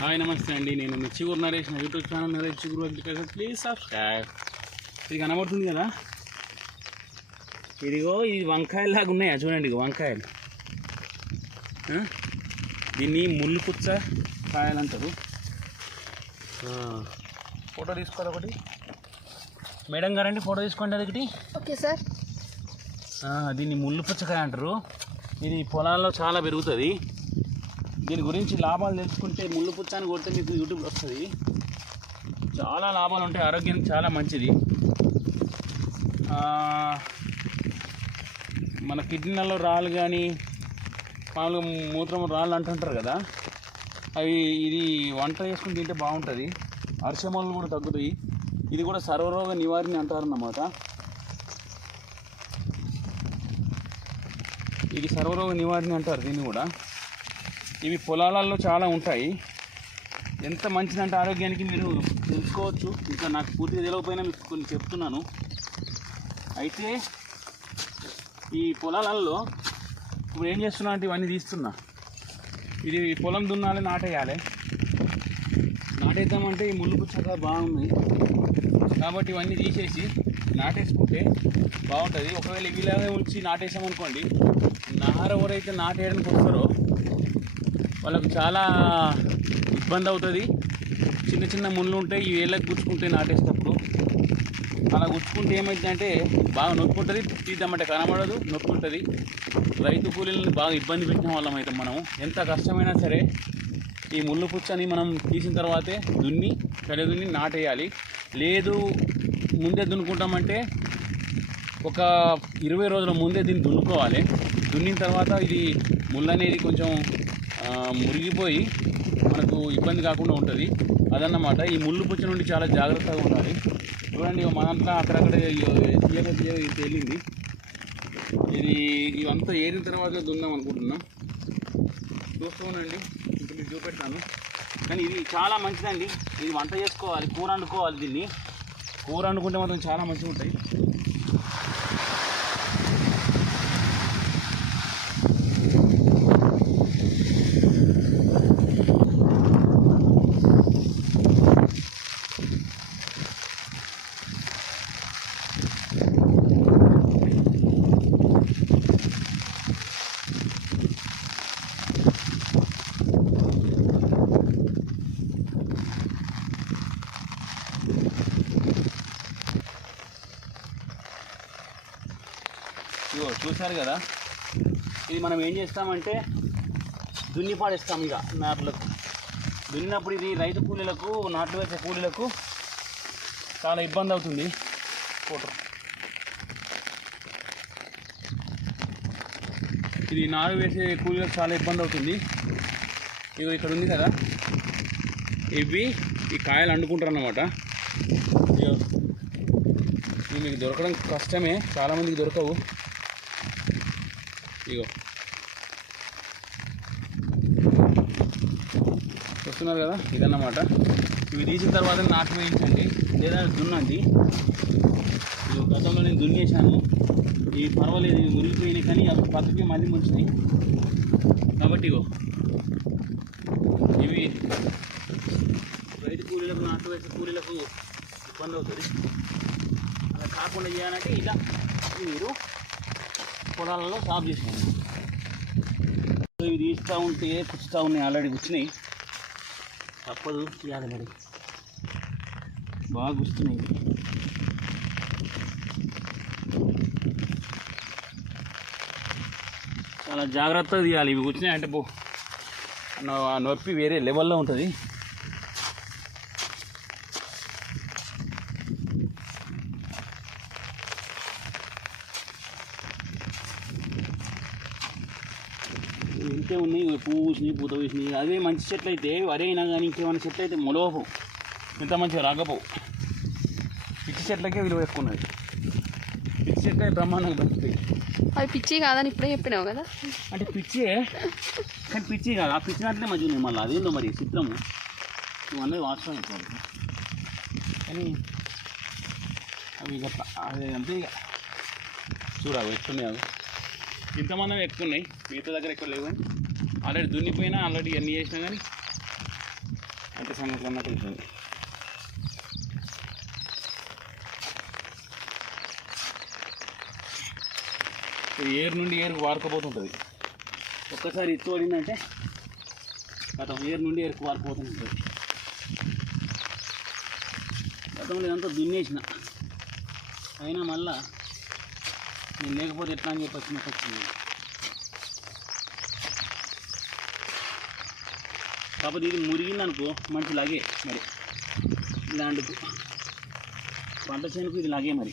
Hi నమస్తే అండి. నేను మీ చిగురు నరేష్ నా యూట్యూబ్ ఛానల్ నరేష్ చిగురు అగ్రికల్చర్ ప్లీజ్ సబ్స్క్రైబ్ ఇది కనబడుతుంది కదా? ఇదిగో ఇది వంకాయలాగా ఉన్నాయా? చూడండి ఇగో వంకాయలు? దీన్ని ముళ్ళు పుచ్చ కాయలు అంటారు ఫోటో తీసుకోవాలి ఒకటి? మేడం గారండి ఫోటో తీసుకోండి అది ఒకటి ఓకే సార్. దీన్ని ముళ్ళు పుచ్చకాయ అంటారు. ఇది పొలాల్లో చాలా పెరుగుతుంది. దీని గురించి లాభాలు తెలుసుకుంటే ముళ్ళు పుచ్చాన్ని కొడితే మీకు యూట్యూబ్ వస్తుంది. చాలా లాభాలు ఉంటాయి. ఆరోగ్యానికి చాలా మంచిది. మన కిడ్నీలలో రాళ్ళు కానీ మామూలుగా మూత్రం రాళ్ళు అంటుంటారు కదా అవి ఇది వంట చేసుకుని తింటే బాగుంటుంది. అరిసెమలు కూడా తగ్గుతాయి. ఇది కూడా సర్వరోగ నివారణ అంటారన్నమాట. ఇది సర్వరోగ నివారణ అంటారు దీన్ని కూడా. ఇవి పొలాలలో చాలా ఉంటాయి. ఎంత మంచిదంటే ఆరోగ్యానికి మీరు తెలుసుకోవచ్చు. ఇంకా నాకు పూర్తిగా తెలియకపోయినా మీకు కొన్ని చెప్తున్నాను. అయితే ఈ పొలాలలో ఇప్పుడు ఏం చేస్తున్నా అంటే ఇవన్నీ తీస్తున్నా. ఇది పొలం దున్నాలి నాటేయాలి. నాటేద్దామంటే ఈ ముళ్ళు పుచ్చగా బాగుంది. కాబట్టి ఇవన్నీ తీసేసి నాటేసుకుంటే బాగుంటుంది. ఒకవేళ ఇవిలాగే ఉంచి నాటేసామనుకోండి నార ఎవరైతే నాటేయడానికి వస్తారో వాళ్ళకు చాలా ఇబ్బంది అవుతుంది. చిన్న చిన్న ముళ్ళు ఉంటాయి ఈ వేళ్ళకి గుచ్చుకుంటే నాటేసేటప్పుడు అలా గుచ్చుకుంటే ఏమైందంటే బాగా నొప్పి ఉంటుంది తీద్దామంటే కనబడదు నొప్పి ఉంటుంది రైతు కూలీలను బాగా ఇబ్బంది పెట్టిన వాళ్ళం అయితే మనం ఎంత కష్టమైనా సరే ఈ ముళ్ళు పుచ్చని మనం తీసిన తర్వాతే దున్ని కడ దున్ని నాటేయాలి. లేదు ముందే దున్నుకుంటామంటే ఒక ఇరవై రోజుల ముందే దీన్ని దున్నుకోవాలి. దున్నిన తర్వాత ఇది ముళ్ళు అనేది కొంచెం మురిగిపోయి మనకు ఇబ్బంది కాకుండా ఉంటుంది. అదన్నమాట. ఈ ముళ్ళు పుచ్చ నుండి చాలా జాగ్రత్తగా ఉండాలి. చూడండి ఇగో మనంతా అక్కడక్కడ తేలింది. ఇది ఇవంతా ఏరిన తర్వాత దున్నాం అనుకుంటున్నా చూస్తూ ఉండండి. మీకు చూపెడతాను. కానీ ఇది చాలా మంచిదండి. ఇది వంట చేసుకోవాలి కూర వండుకోవాలి దీన్ని. కూర వండుకుంటే మాత్రం చాలా మంచిగా ఉంటాయి చూశారు కదా? ఇది మనం ఏం చేస్తామంటే దున్ని పాడేస్తాం ఇక నాట్లకు. దున్నినప్పుడు ఇది రైతు కూలీలకు నాట్లు వేసే కూలీలకు చాలా ఇబ్బంది అవుతుంది. ఫోటో. ఇది నారు వేసే కూలీలకు చాలా ఇబ్బంది అవుతుంది. ఇది ఇక్కడ ఉంది కదా? ఇవి ఈ కాయలు అండుకుంటారు అన్నమాట ఇవి మీకు దొరకడం కష్టమే. చాలామందికి దొరకవు. ఇగో చూస్తున్నారు కదా ఇదన్నమాట. ఇవి తీసిన తర్వాత నాటు వేయించండి లేదా దున్నండి. ఇగో గతంలో నేను దున్నేసాను ఇవి పర్వాలేదు ఇవి మురిగిపోయినాయి కానీ అవి బతికి మళ్ళీ ముంచినాయి కాబట్టి ఇగో ఇవి రైతు కూలీలకు నాటు వేసే కూలీలకు ఇబ్బంది అవుతుంది. అలా కాకుండా చేయాలంటే ఇలా మీరు పొలాలలో సాగు చేసినాను ఇవి తీస్తూ ఉంటే పుచ్చుతూ ఉన్నాయి ఆల్రెడీ కూర్చున్నాయి తప్పదు తీయాలి మరి. బాగా కూర్చున్నాయి చాలా జాగ్రత్తగా తీయాలి. ఇవి కూర్చున్నాయి అంటే పో నొప్పి వేరే లెవెల్లో ఉంటుంది. ఇంతే ఉన్నాయి పువ్వు పూసినాయి పూత పూసినాయి అదే మంచి చెట్లు అయితే వరి అయినా కానీ ఇంకేమైనా చెట్లు అయితే మొలవపు ఇంత మంచిగా రాకపోవు. పిచ్చి చెట్లకే విలువ ఎక్కువ ఉన్నది. పిచ్చి చెట్లే బ్రహ్మాండంగా బతుకుతాయి అవి పిచ్చి కాదని ఇప్పుడే చెప్పినావు కదా. అంటే పిచ్చే కానీ పిచ్చి కాదు. ఆ పిచ్చి దాంట్లోనే మంచిగా ఉన్నాయి మళ్ళీ. అదేందో మరి చిత్రము. నువ్వు అన్నది వాస్తవం ఎక్కువ కానీ అవి ఇక అదే అంతే ఇక చూడ అవి ఎట్లున్నాయి అవి ఎక్కువ ఉన్నాయి. మిగతా దగ్గర ఎక్కువ లేవు. కానీ ఆల్రెడీ దున్నిపోయినా ఆల్రెడీ అన్నీ చేసినా కానీ అంత సంగతి అన్నట్టు ఉంటుంది. ఇది ఏరు నుండి ఏరుకు వాడుకోపోతుంటుంది ఒక్కసారి ఇత్తు పడిందంటే గతం ఏరు నుండి ఏరుకు వాడుకోపోతుంటుంది గతంలో ఇదంతా దున్నేసిన. అయినా మళ్ళా నేను లేకపోతే ఎట్లా అని చెప్పి వచ్చినట్టు వచ్చింది. కాకపోతే ఇది మురిగిందనుకో మంచి లాగే మరి. ల్యాండ్కు పంట చేనుకు ఇది లాగే మరి.